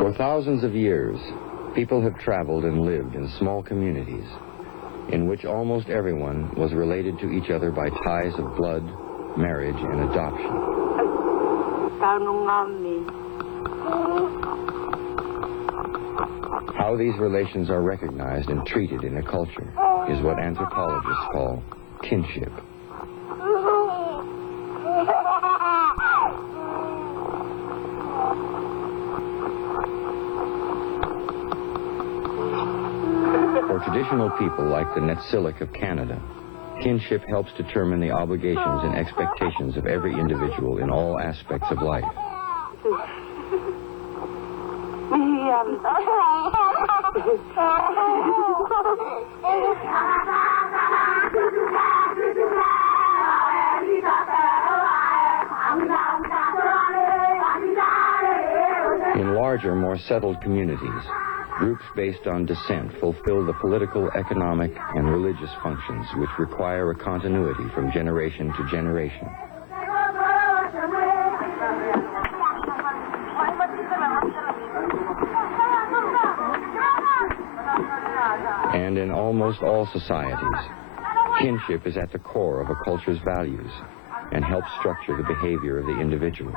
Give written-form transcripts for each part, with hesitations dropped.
For thousands of years, people have traveled and lived in small communities in which almost everyone was related to each other by ties of blood, marriage, and adoption. How these relations are recognized and treated in a culture is what anthropologists call kinship. For traditional people like the Netsilik of Canada, kinship helps determine the obligations and expectations of every individual in all aspects of life. In larger, more settled communities, groups based on descent fulfill the political, economic, and religious functions which require a continuity from generation to generation. And in almost all societies, kinship is at the core of a culture's values and helps structure the behavior of the individual.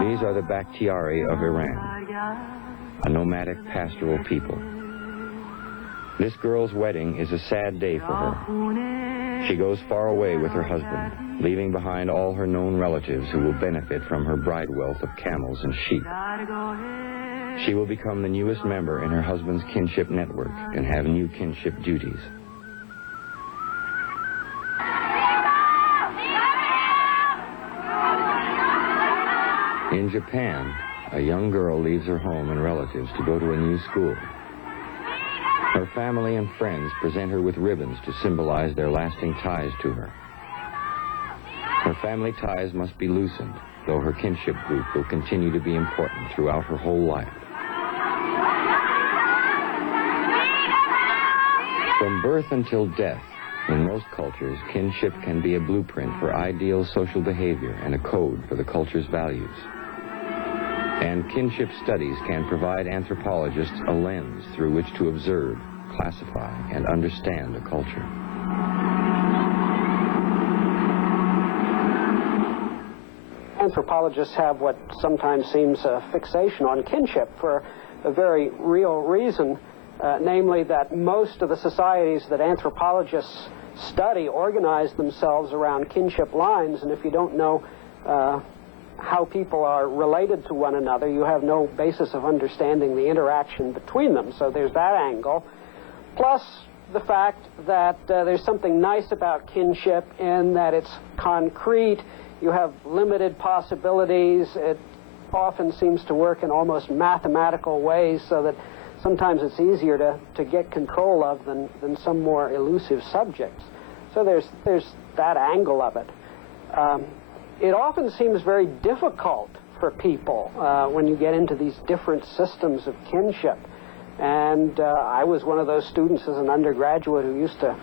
These are the Bakhtiari of Iran, a nomadic pastoral people. This girl's wedding is a sad day for her. She goes far away with her husband, leaving behind all her known relatives who will benefit from her bride wealth of camels and sheep. She will become the newest member in her husband's kinship network and have new kinship duties. In Japan, a young girl leaves her home and relatives to go to a new school. Her family and friends present her with ribbons to symbolize their lasting ties to her. Her family ties must be loosened, though her kinship group will continue to be important throughout her whole life. From birth until death, in most cultures, kinship can be a blueprint for ideal social behavior and a code for the culture's values. And kinship studies can provide anthropologists a lens through which to observe, classify, and understand a culture. Anthropologists have what sometimes seems a fixation on kinship for a very real reason, namely that most of the societies that anthropologists study organize themselves around kinship lines, and if you don't know how people are related to one another, you have no basis of understanding the interaction between them. So there's that angle. Plus the fact that there's something nice about kinship in that it's concrete. You have limited possibilities. It often seems to work in almost mathematical ways so that sometimes it's easier to get control of than some more elusive subjects. So there's that angle of it. It often seems very difficult for people when you get into these different systems of kinship. And I was one of those students as an undergraduate who used to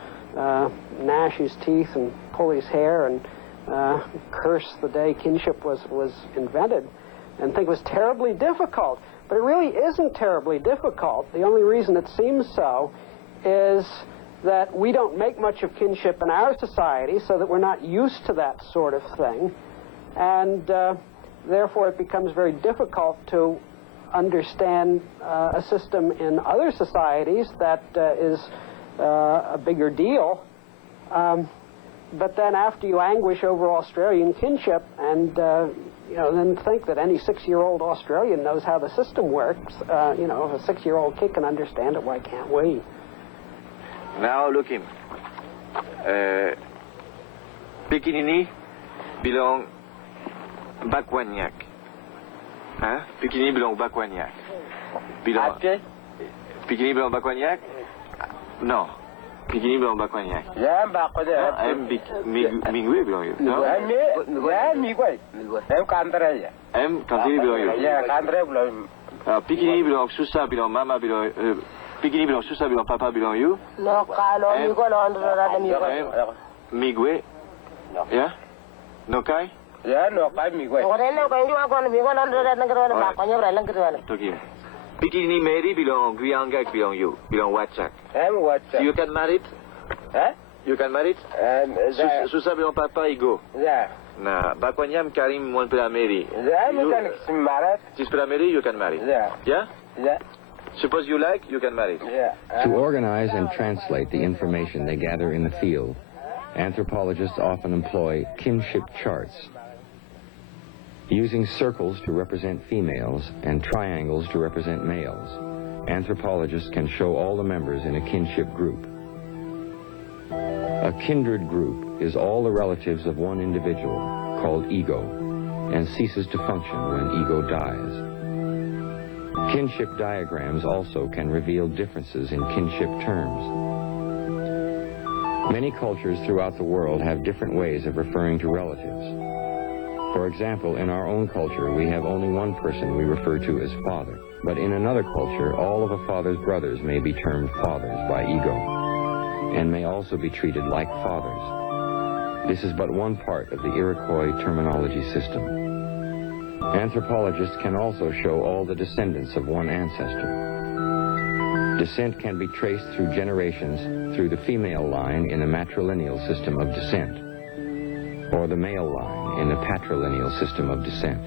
gnash his teeth and pull his hair and curse the day kinship was invented and think it was terribly difficult. But it really isn't terribly difficult. The only reason it seems so is that we don't make much of kinship in our society, so that we're not used to that sort of thing. And therefore it becomes very difficult to understand a system in other societies that is a bigger deal. But then after you anguish over Australian kinship and then think that any 6-year-old Australian knows how the system works, if a 6-year-old kid can understand it, why can't we? Now look him. Pikinini belong Bakwaniak. Hein? Pikinini belong Bakwaniak. Pikinini belong Bakwaniak? No. Pikinini belong Bakwaniak. Yeah, Bakwaniak. I'm Mingwe belong you. No? I'm Mingwe. I'm Kandre. I'm Kandre belong you. Yeah, Kandre belong. Pikinini belong Susa belong Mama belong Bikini bilang susah bilang papa bilang you. No kalo mi ko no ndo da mi ko. Migwe. Ya. Nokai. Ya no kai mi ko. Ko rene ko ndu ko mi ko no ndo da ngro ba ko nyobra lang kro wala. Toki. Bikini Mary bilang Grianga bilang you. Bilang Wachak. What's You can marry it? Eh? You can marry it? Susah bilang papa igo. Ya. Nah, bakwanyam Karim mon pela Mary. Ya mi kan simara. Tis pela Mary you can marry. Ya. Yeah? Ya. Suppose you like, you can marry. Ya. To organize and translate the information they gather in the field, anthropologists often employ kinship charts. Using circles to represent females and triangles to represent males, anthropologists can show all the members in a kinship group. A kindred group is all the relatives of one individual, called ego, and ceases to function when ego dies. Kinship diagrams also can reveal differences in kinship terms. Many cultures throughout the world have different ways of referring to relatives. For example, in our own culture, we have only one person we refer to as father. But in another culture, all of a father's brothers may be termed fathers by ego, and may also be treated like fathers. This is but one part of the Iroquois terminology system. Anthropologists can also show all the descendants of one ancestor. Descent can be traced through generations through the female line in the matrilineal system of descent, or the male line in the patrilineal system of descent.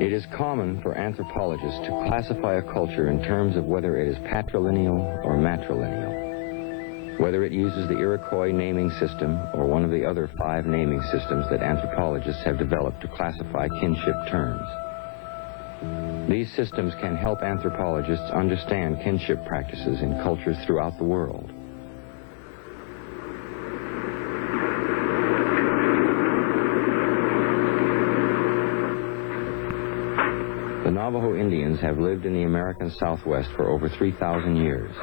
It is common for anthropologists to classify a culture in terms of whether it is patrilineal or matrilineal, whether it uses the Iroquois naming system or one of the other 5 naming systems that anthropologists have developed to classify kinship terms. These systems can help anthropologists understand kinship practices in cultures throughout the world. The Navajo Indians have lived in the American Southwest for over 3,000 years.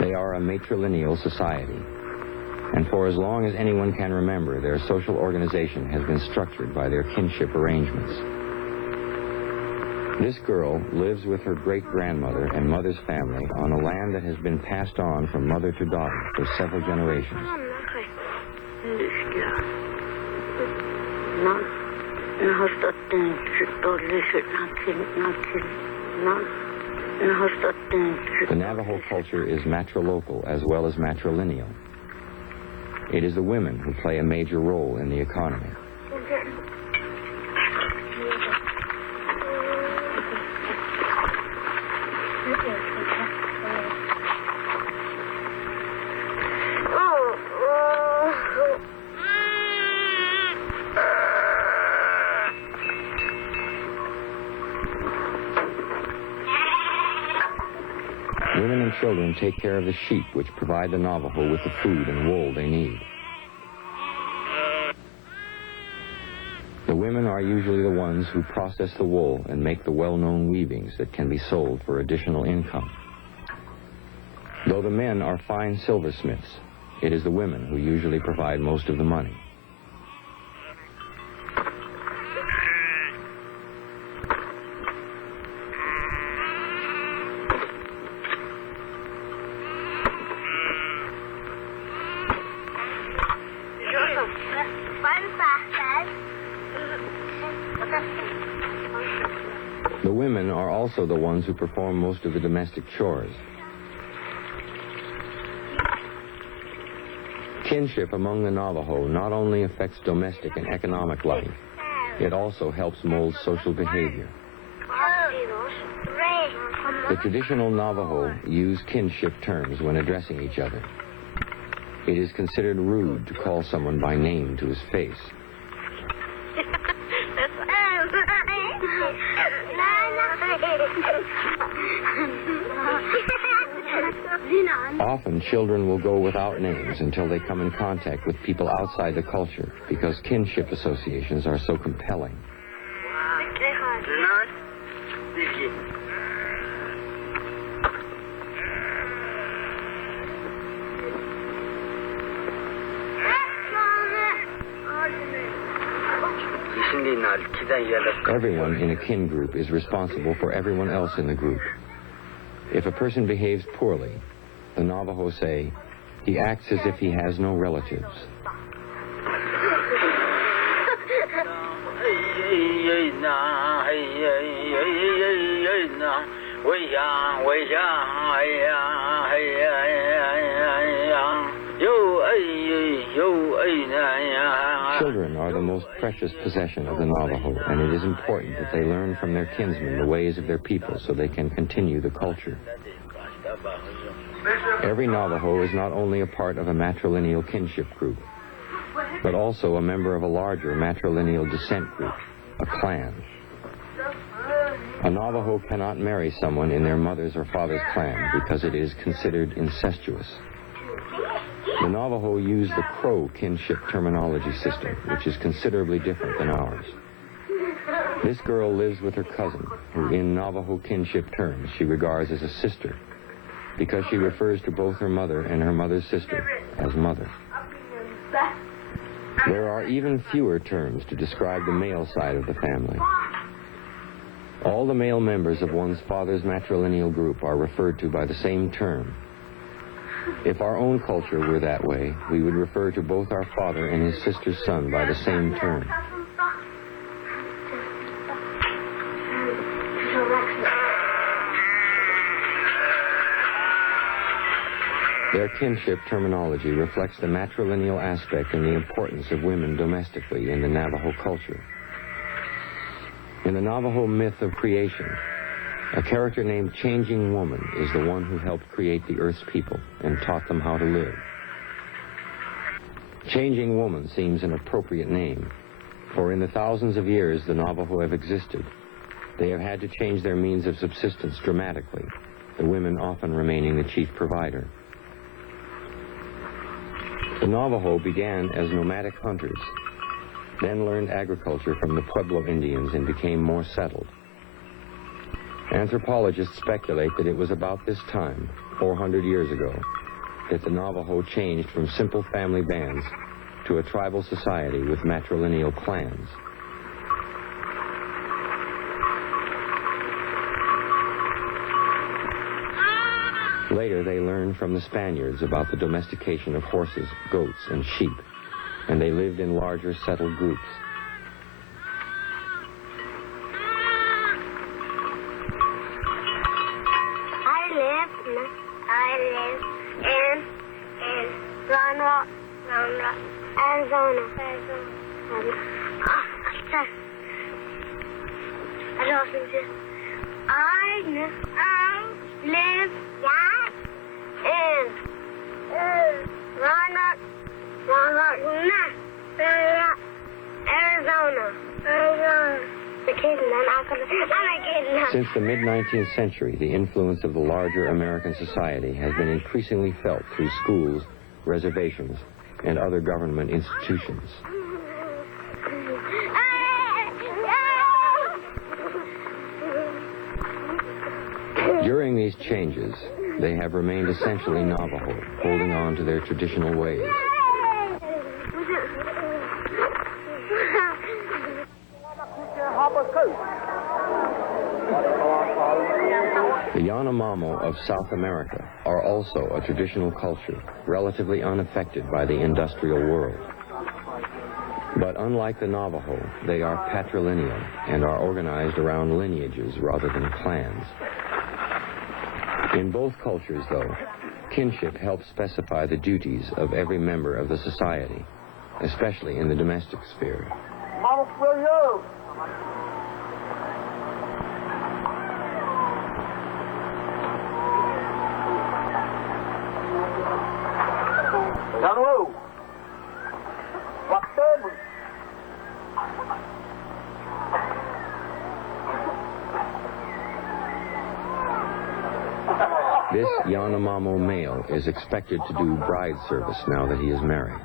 They are a matrilineal society, and for as long as anyone can remember, their social organization has been structured by their kinship arrangements. This girl lives with her great-grandmother and mother's family on a land that has been passed on from mother to daughter for several generations. The Navajo culture is matrilocal as well as matrilineal. It is the women who play a major role in the economy. Women and children take care of the sheep, which provide the Navajo with the food and wool they need. The women are usually the ones who process the wool and make the well-known weavings that can be sold for additional income. Though the men are fine silversmiths, it is the women who usually provide most of the money. The women are also the ones who perform most of the domestic chores. Kinship among the Navajo not only affects domestic and economic life, it also helps mold social behavior. The traditional Navajo use kinship terms when addressing each other. It is considered rude to call someone by name to his face. Often children will go without names until they come in contact with people outside the culture because kinship associations are so compelling. Everyone in a kin group is responsible for everyone else in the group. If a person behaves poorly, the Navajo say, he acts as if he has no relatives. Children are the most precious possession of the Navajo, and it is important that they learn from their kinsmen the ways of their people so they can continue the culture. Every Navajo is not only a part of a matrilineal kinship group, but also a member of a larger matrilineal descent group, a clan. A Navajo cannot marry someone in their mother's or father's clan because it is considered incestuous. The Navajo use the Crow kinship terminology system, which is considerably different than ours. This girl lives with her cousin, who in Navajo kinship terms she regards as a sister, because she refers to both her mother and her mother's sister as mother. There are even fewer terms to describe the male side of the family. All the male members of one's father's matrilineal group are referred to by the same term. If our own culture were that way, we would refer to both our father and his sister's son by the same term. Their kinship terminology reflects the matrilineal aspect and the importance of women domestically in the Navajo culture. In the Navajo myth of creation, a character named Changing Woman is the one who helped create the Earth's people and taught them how to live. Changing Woman seems an appropriate name, for in the thousands of years the Navajo have existed, they have had to change their means of subsistence dramatically, the women often remaining the chief provider. The Navajo began as nomadic hunters, then learned agriculture from the Pueblo Indians and became more settled. Anthropologists speculate that it was about this time, 400 years ago, that the Navajo changed from simple family bands to a tribal society with matrilineal clans. Later, they learned from the Spaniards about the domestication of horses, goats, and sheep, and they lived in larger settled groups. I live in Arizona. Since the mid-19th century, the influence of the larger American society has been increasingly felt through schools, reservations, and other government institutions. During these changes, they have remained essentially Navajo, holding on to their traditional ways. The Yanomamo of South America are also a traditional culture, relatively unaffected by the industrial world. But unlike the Navajo, they are patrilineal and are organized around lineages rather than clans. In both cultures, though, kinship helps specify the duties of every member of the society, especially in the domestic sphere. This Yanomamo male is expected to do bride service now that he is married.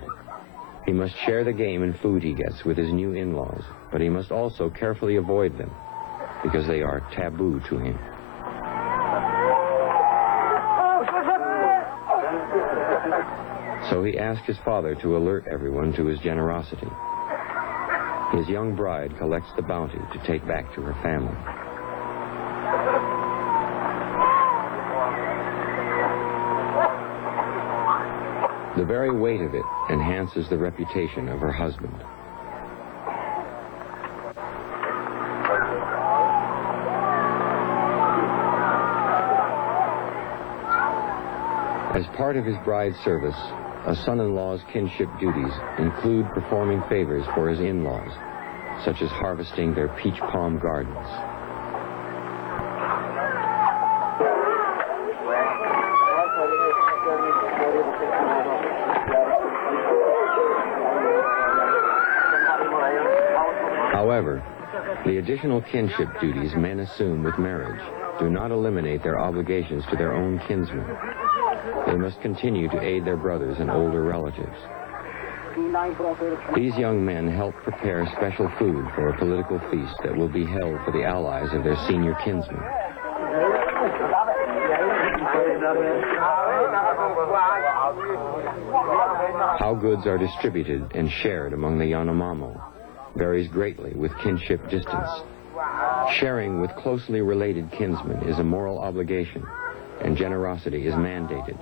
He must share the game and food he gets with his new in-laws, but he must also carefully avoid them because they are taboo to him. So he asked his father to alert everyone to his generosity. His young bride collects the bounty to take back to her family. The very weight of it enhances the reputation of her husband. As part of his bride's service, a son-in-law's kinship duties include performing favors for his in-laws, such as harvesting their peach palm gardens. However, the additional kinship duties men assume with marriage do not eliminate their obligations to their own kinsmen. They must continue to aid their brothers and older relatives. These young men help prepare special food for a political feast that will be held for the allies of their senior kinsmen. How goods are distributed and shared among the Yanomamo varies greatly with kinship distance. Sharing with closely related kinsmen is a moral obligation, and generosity is mandated.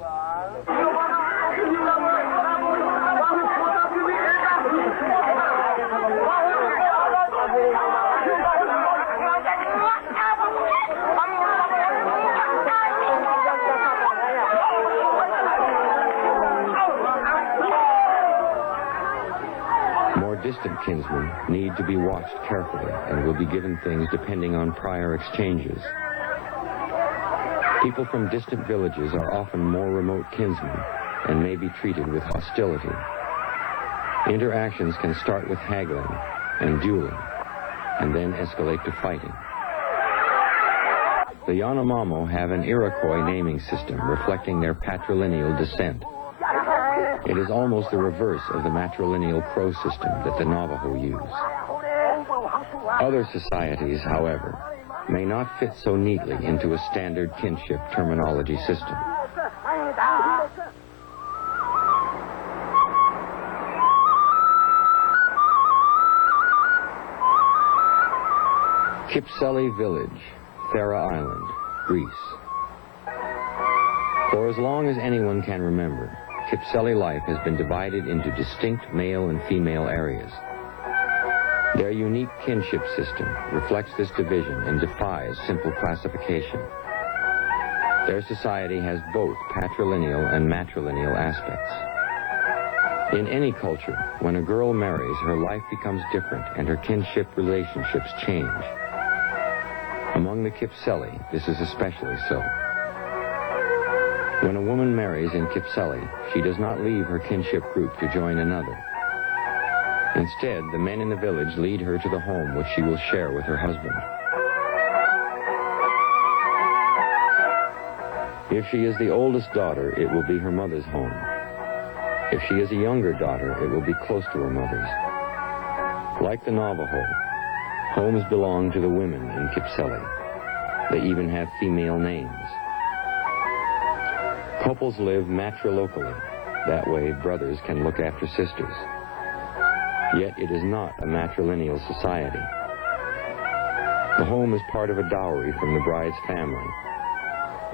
More distant kinsmen need to be watched carefully and will be given things depending on prior exchanges. People from distant villages are often more remote kinsmen and may be treated with hostility. Interactions can start with haggling and dueling and then escalate to fighting. The Yanomamo have an Iroquois naming system reflecting their patrilineal descent. It is almost the reverse of the matrilineal Crow system that the Navajo use. Other societies, however, may not fit so neatly into a standard kinship terminology system. Kipsili Village, Thera Island, Greece. For as long as anyone can remember, Kipsili life has been divided into distinct male and female areas. Their unique kinship system reflects this division and defies simple classification. Their society has both patrilineal and matrilineal aspects. In any culture, when a girl marries, her life becomes different and her kinship relationships change. Among the Kipsili, this is especially so. When a woman marries in Kipsili, she does not leave her kinship group to join another. Instead, the men in the village lead her to the home which she will share with her husband. If she is the oldest daughter, it will be her mother's home. If she is a younger daughter, it will be close to her mother's. Like the Navajo, homes belong to the women in Kipsili. They even have female names. Couples live matrilocally. That way, brothers can look after sisters. Yet it is not a matrilineal society. The home is part of a dowry from the bride's family.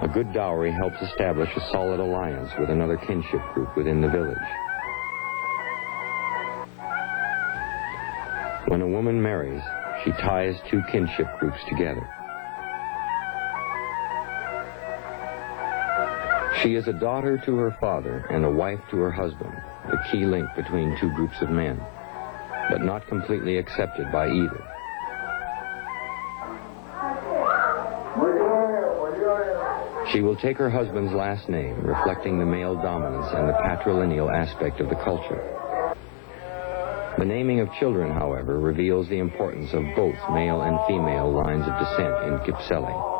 A good dowry helps establish a solid alliance with another kinship group within the village. When a woman marries, she ties two kinship groups together. She is a daughter to her father and a wife to her husband, the key link between two groups of men, but not completely accepted by either. She will take her husband's last name, reflecting the male dominance and the patrilineal aspect of the culture. The naming of children, however, reveals the importance of both male and female lines of descent in Kipsili.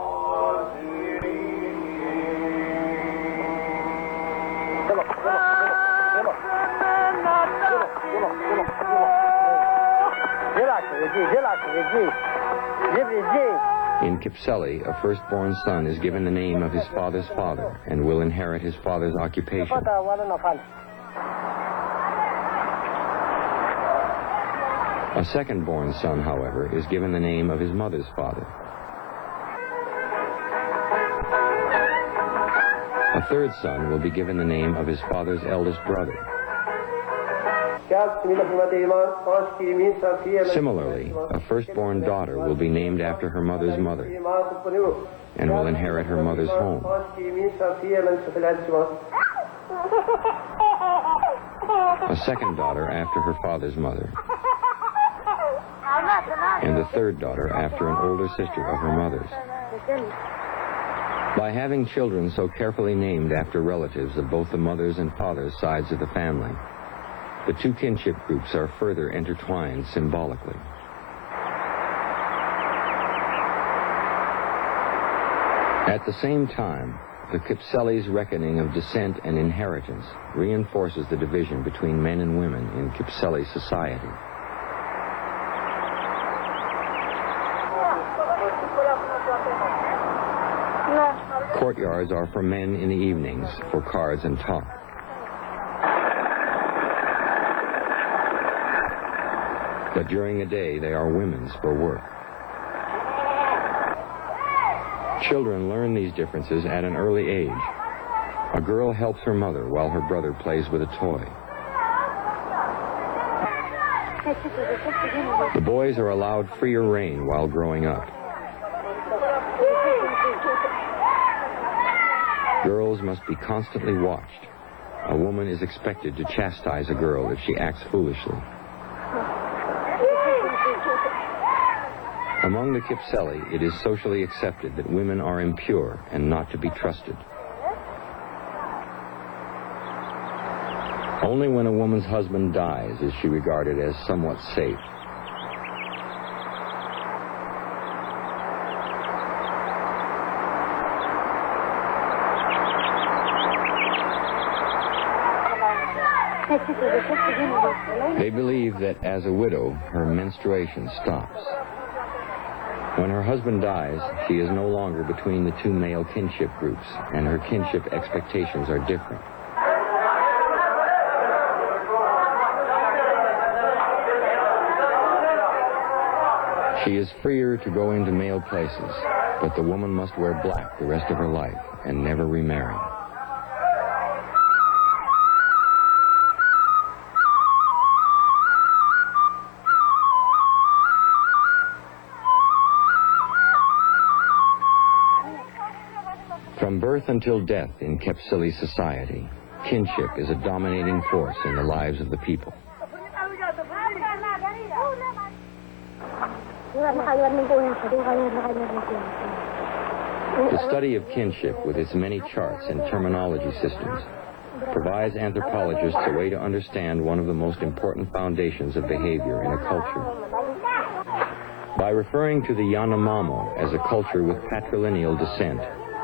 In Kipsili, a firstborn son is given the name of his father's father and will inherit his father's occupation. A second-born son, however, is given the name of his mother's father. A third son will be given the name of his father's eldest brother. Similarly, a firstborn daughter will be named after her mother's mother and will inherit her mother's home. A second daughter after her father's mother, and the third daughter after an older sister of her mother's. By having children so carefully named after relatives of both the mother's and father's sides of the family, the two kinship groups are further intertwined symbolically. At the same time, the Kipsili's reckoning of descent and inheritance reinforces the division between men and women in Kipsili society. Courtyards are for men in the evenings for cards and talk. But during the day, they are women's for work. Children learn these differences at an early age. A girl helps her mother while her brother plays with a toy. The boys are allowed freer rein while growing up. Girls must be constantly watched. A woman is expected to chastise a girl if she acts foolishly. Among the Kipsili, it is socially accepted that women are impure and not to be trusted. Only when a woman's husband dies is she regarded as somewhat safe. They believe that as a widow, her menstruation stops. When her husband dies, she is no longer between the two male kinship groups, and her kinship expectations are different. She is freer to go into male places, but the woman must wear black the rest of her life and never remarry. From birth until death in Kipsili society, kinship is a dominating force in the lives of the people. The study of kinship, with its many charts and terminology systems, provides anthropologists a way to understand one of the most important foundations of behavior in a culture. By referring to the Yanomamo as a culture with patrilineal descent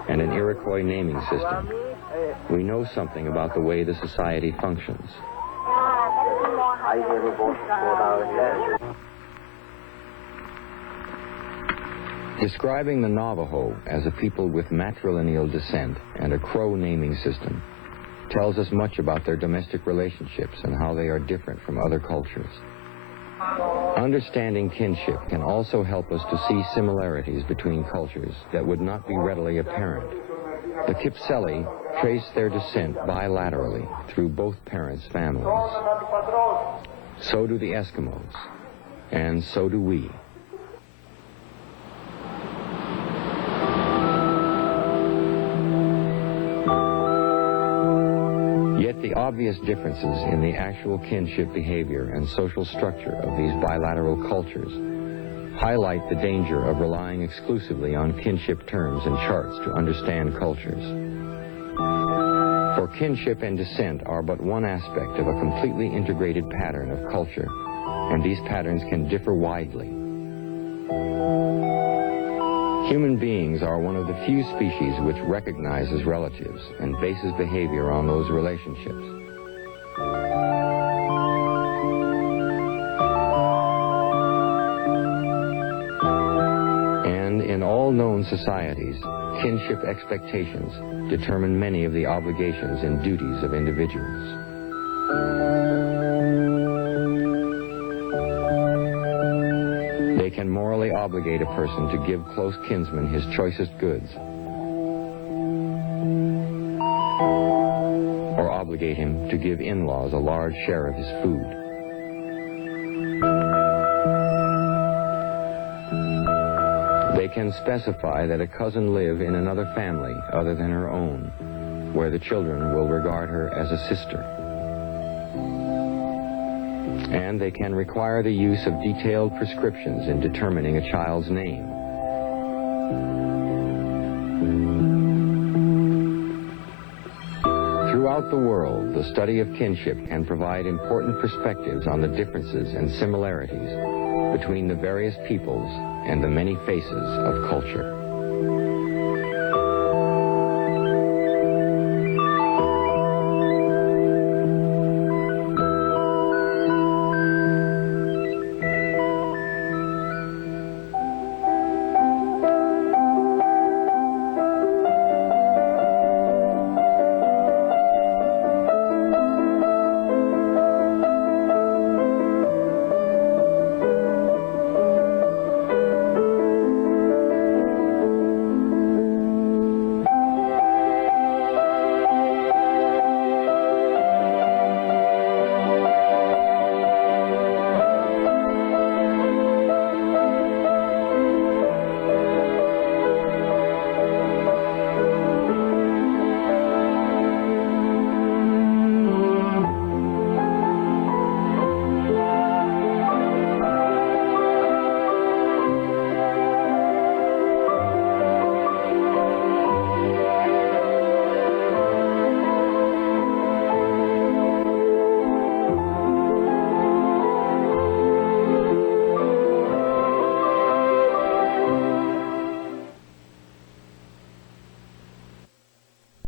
and an Iroquois naming system, we know something about the way the society functions. Describing the Navajo as a people with matrilineal descent and a Crow naming system tells us much about their domestic relationships and how they are different from other cultures. Understanding kinship can also help us to see similarities between cultures that would not be readily apparent. The Kipsili trace their descent bilaterally through both parents' families. So do the Eskimos, and so do we. Yet the obvious differences in the actual kinship behavior and social structure of these bilateral cultures highlight the danger of relying exclusively on kinship terms and charts to understand cultures. For kinship and descent are but one aspect of a completely integrated pattern of culture, and these patterns can differ widely. Human beings are one of the few species which recognizes relatives and bases behavior on those relationships. And in all known societies, kinship expectations determine many of the obligations and duties of individuals. They can morally obligate a person to give close kinsmen his choicest goods. or obligate him to give in-laws a large share of his food. They can specify that a cousin live in another family other than her own, where the children will regard her as a sister. And they can require the use of detailed prescriptions in determining a child's name. Throughout the world, the study of kinship can provide important perspectives on the differences and similarities between the various peoples and the many faces of culture.